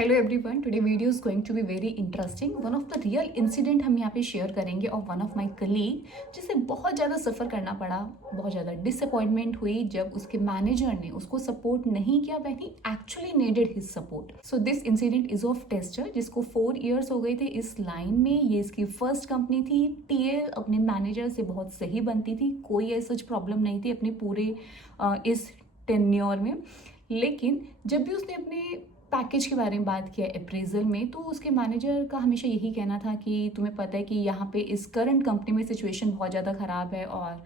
Hello everyone, today video is going to be very interesting. One of the real incident हम यहाँ पे share करेंगे और one of my colleague जिसे बहुत ज़्यादा सफ़र करना पड़ा, बहुत ज़्यादा डिसअपॉइंटमेंट हुई जब उसके मैनेजर ने उसको सपोर्ट नहीं किया when he actually needed his support. So this incident is of tester जिसको 4 इयर्स हो गए थे इस लाइन में। ये इसकी फर्स्ट कंपनी थी। टीएल अपने मैनेजर से बहुत सही बनती थी, कोई ऐसा प्रॉब्लम नहीं थी अपने पूरे इस टेन्योर में। लेकिन जब भी उसने अपने पैकेज के बारे में बात किया अप्रेजल में, तो उसके मैनेजर का हमेशा यही कहना था कि तुम्हें पता है कि यहाँ पे इस करंट कंपनी में सिचुएशन बहुत ज़्यादा ख़राब है और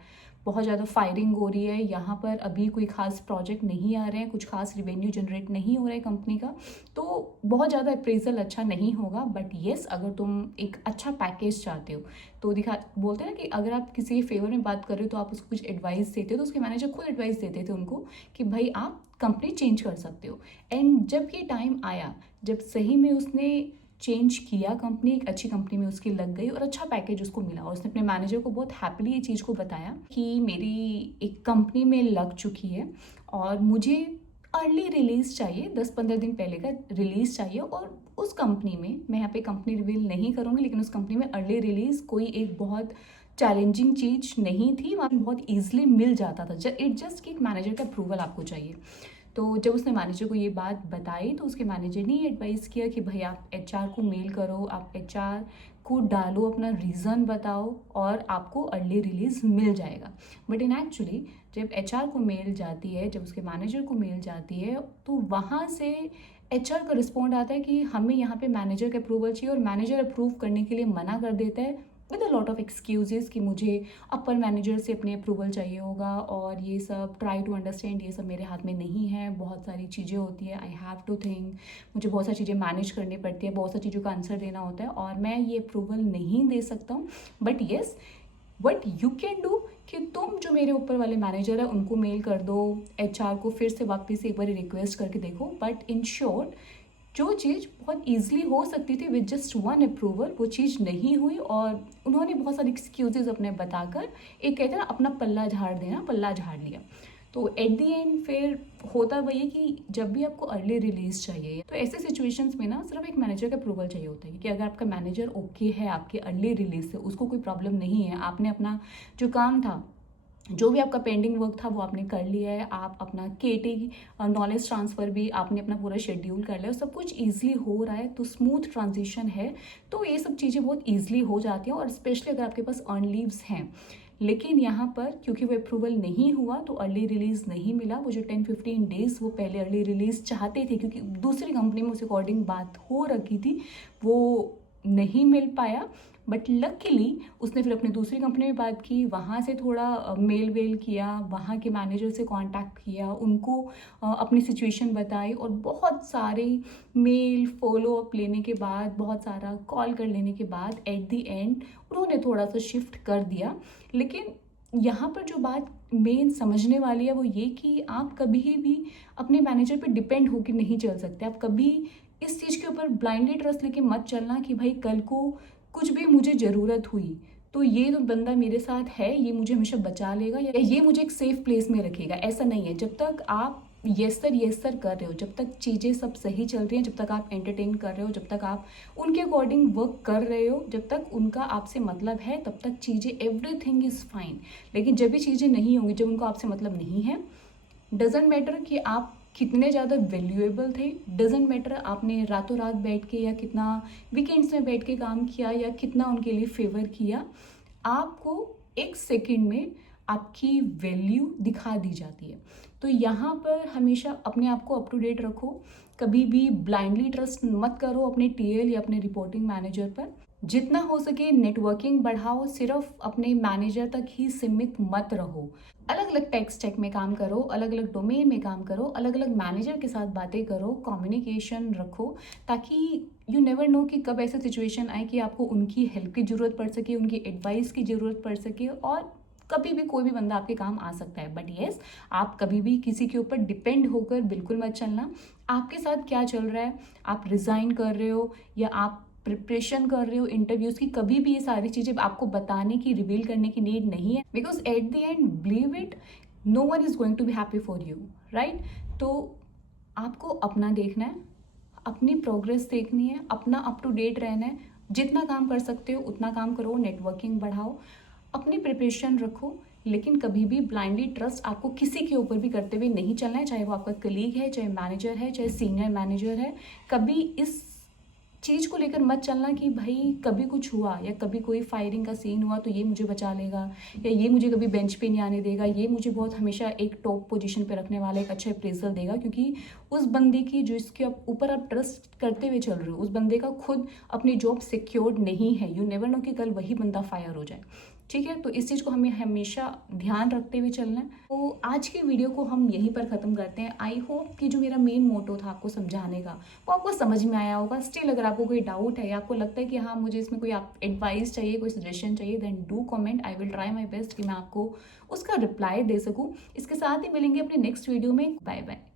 बहुत ज़्यादा फायरिंग हो रही है। यहाँ पर अभी कोई खास प्रोजेक्ट नहीं आ रहे हैं, कुछ खास रिवेन्यू जनरेट नहीं हो रहा है कंपनी का, तो बहुत ज़्यादा अप्रेजल अच्छा नहीं होगा। बट येस, अगर तुम एक अच्छा पैकेज चाहते हो तो बोलते हैं ना कि अगर आप किसी के फेवर में बात कर रहे हो तो आप उसको कुछ एडवाइस देते हो। तो उसके मैनेजर खुद एडवाइस देते थे उनको कि भाई आप कंपनी चेंज कर सकते हो। एंड जब ये टाइम आया, जब सही में उसने चेंज किया, कंपनी एक अच्छी कंपनी में उसकी लग गई और अच्छा पैकेज उसको मिला और उसने अपने मैनेजर को बहुत हैप्पीली ये चीज़ को बताया कि मेरी एक कंपनी में लग चुकी है और मुझे अर्ली रिलीज चाहिए, 10-15 दिन पहले का रिलीज चाहिए। और उस कंपनी में, मैं यहाँ पे कंपनी रिवील नहीं करूँगी, लेकिन उस कंपनी में अर्ली रिलीज कोई एक बहुत चैलेंजिंग चीज़ नहीं थी, वहाँ बहुत ईजिली मिल जाता था। इट जस्ट कि एक मैनेजर का अप्रूवल आपको चाहिए। तो जब उसने मैनेजर को ये बात बताई तो उसके मैनेजर ने एडवाइस किया कि भाई आप एचआर को मेल करो, आप एचआर को डालो, अपना रीज़न बताओ और आपको अर्ली रिलीज मिल जाएगा। बट इन एक्चुअली जब एचआर को मेल जाती है, जब उसके मैनेजर को मेल जाती है, तो वहाँ से एचआर का रिस्पॉन्ड आता है कि हमें यहाँ पे मैनेजर का अप्रूवल चाहिए और मैनेजर अप्रूव करने के लिए मना कर देता है with a lot of excuses कि मुझे अपर मैनेजर से अपने अप्रूवल चाहिए होगा और ये सब, ट्राई टू अंडरस्टैंड, ये सब मेरे हाथ में नहीं है, बहुत सारी चीज़ें होती है, आई हैव टू थिंक, मुझे बहुत सारी चीज़ें मैनेज करनी पड़ती है, बहुत सारी चीज़ों का आंसर देना होता है और मैं ये अप्रूवल नहीं दे सकता हूँ। But yes, what you can do कि तुम जो मेरे ऊपर वाले मैनेजर है उनको मेल कर दो, एचआर को फिर से वापस से एक बार रिक्वेस्ट करके देखो। बट इन शॉर्ट, जो चीज़ बहुत ईजिली हो सकती थी विद जस्ट वन अप्रूवल, वो चीज़ नहीं हुई और उन्होंने बहुत सारे एक्सक्यूजेज अपने बताकर, एक कहते हैं ना अपना पल्ला झाड़ देना, पल्ला झाड़ लिया। तो एट दी एंड फिर होता वही है कि जब भी आपको अर्ली रिलीज चाहिए तो ऐसे सिचुएशंस में ना सिर्फ एक मैनेजर का अप्रूवल चाहिए होता है कि अगर आपका मैनेजर ओके है आपके अर्ली रिलीज से, उसको कोई प्रॉब्लम नहीं है, आपने अपना जो काम था, जो भी आपका पेंडिंग वर्क था वो आपने कर लिया है, आप अपना केटी नॉलेज ट्रांसफ़र भी आपने अपना पूरा शेड्यूल कर लिया, सब कुछ ईजिली हो रहा है, तो स्मूथ ट्रांजिशन है, तो ये सब चीज़ें बहुत ईजिली हो जाती हैं। और स्पेशली अगर आपके पास अर्न लीव्स हैं। लेकिन यहाँ पर क्योंकि वो अप्रूवल नहीं हुआ तो अर्ली रिलीज़ नहीं मिला। वो जो 10-15 डेज़ वो पहले अर्ली रिलीज़ चाहते थे क्योंकि दूसरी कंपनी में उस अकॉर्डिंग बात हो रखी थी, वो नहीं मिल पाया। बट लकीली उसने फिर अपनी दूसरी कंपनी में बात की, वहाँ से थोड़ा मेल वेल किया, वहाँ के मैनेजर से कांटेक्ट किया, उनको अपनी सिचुएशन बताई और बहुत सारे मेल फॉलो अप लेने के बाद, बहुत सारा कॉल कर लेने के बाद एट द एंड उन्होंने थोड़ा सा शिफ्ट कर दिया। लेकिन यहाँ पर जो बात मेन समझने वाली है वो ये कि आप कभी भी अपने मैनेजर पे डिपेंड होकर नहीं चल सकते। आप कभी इस चीज़ के ऊपर ब्लाइंडली ट्रस्ट लेके मत चलना कि भाई कल को कुछ भी मुझे ज़रूरत हुई तो ये तो बंदा मेरे साथ है, ये मुझे हमेशा बचा लेगा या ये मुझे एक सेफ प्लेस में रखेगा। ऐसा नहीं है। जब तक आप यस सर कर रहे हो, जब तक चीज़ें सब सही चल रही हैं, जब तक आप एंटरटेन कर रहे हो, जब तक आप उनके अकॉर्डिंग वर्क कर रहे हो, जब तक उनका आपसे मतलब है, तब तक चीज़ें एवरीथिंग इज़ फाइन। लेकिन जब भी चीज़ें नहीं होंगी, जब उनको आपसे मतलब नहीं है, डजेंट मैटर कि आप कितने ज़्यादा वैल्यूएबल थे, डजेंट मैटर आपने रातों रात बैठ के या कितना वीकेंड्स में बैठ के काम किया या कितना उनके लिए फेवर किया, आपको एक सेकंड में आपकी वैल्यू दिखा दी जाती है। तो यहाँ पर हमेशा अपने आप को अप टू डेट रखो, कभी भी ब्लाइंडली ट्रस्ट मत करो अपने टीएल या अपने रिपोर्टिंग मैनेजर पर। जितना हो सके नेटवर्किंग बढ़ाओ, सिर्फ अपने मैनेजर तक ही सीमित मत रहो। अलग अलग टेक स्टैक में काम करो, अलग अलग डोमेन में काम करो, अलग अलग मैनेजर के साथ बातें करो, कम्युनिकेशन रखो, ताकि यू नेवर नो कि कब ऐसी सिचुएशन आए कि आपको उनकी हेल्प की ज़रूरत पड़ सके, उनकी एडवाइस की ज़रूरत पड़ सके और कभी भी कोई भी बंदा आपके काम आ सकता है। बट येस, आप कभी भी किसी के ऊपर डिपेंड होकर बिल्कुल मत चलना। आपके साथ क्या चल रहा है, आप रिज़ाइन कर रहे हो या आप प्रिपरेशन कर रहे हो इंटरव्यूज़ की, कभी भी ये सारी चीज़ें आपको बताने की, रिवील करने की नीड नहीं है। Because at the end believe it, no one is going to be happy for you, right. तो आपको अपना देखना है, अपनी प्रोग्रेस देखनी है, अपना अप टू डेट रहना है, जितना काम कर सकते हो उतना काम करो, नेटवर्किंग बढ़ाओ, अपनी प्रिपरेशन रखो, लेकिन कभी भी ब्लाइंडली ट्रस्ट आपको किसी के ऊपर भी करते हुए नहीं चलना है, चाहे वो आपका कलीग है, चाहे मैनेजर है, चाहे सीनियर मैनेजर है। कभी इस चीज़ को लेकर मत चलना कि भाई कभी कुछ हुआ या कभी कोई फायरिंग का सीन हुआ तो ये मुझे बचा लेगा, या ये मुझे कभी बेंच पे नहीं आने देगा, ये मुझे बहुत हमेशा एक टॉप पोजीशन पे रखने वाला एक अच्छा अप्रेजल देगा। क्योंकि उस बंदे की जो इसके ऊपर आप ट्रस्ट करते हुए चल रहे हो, उस बंदे का खुद अपनी जॉब सिक्योर्ड नहीं है। यू नेवर नो कि कल वही बंदा फायर हो जाए। ठीक है, तो इस चीज़ को हमें हमेशा ध्यान रखते हुए चलना है। तो आज के वीडियो को हम यहीं पर ख़त्म करते हैं। आई होप कि जो मेरा मेन मोटो था आपको समझाने का वो आपको समझ में आया होगा। स्टिल अगर आपको कोई डाउट है या आपको लगता है कि हाँ मुझे इसमें कोई आप एडवाइस चाहिए, कोई सजेशन चाहिए, then do comment. I will try my best कि मैं आपको उसका रिप्लाई दे सकूँ। इसके साथ ही मिलेंगे अपने नेक्स्ट वीडियो में। Bye bye.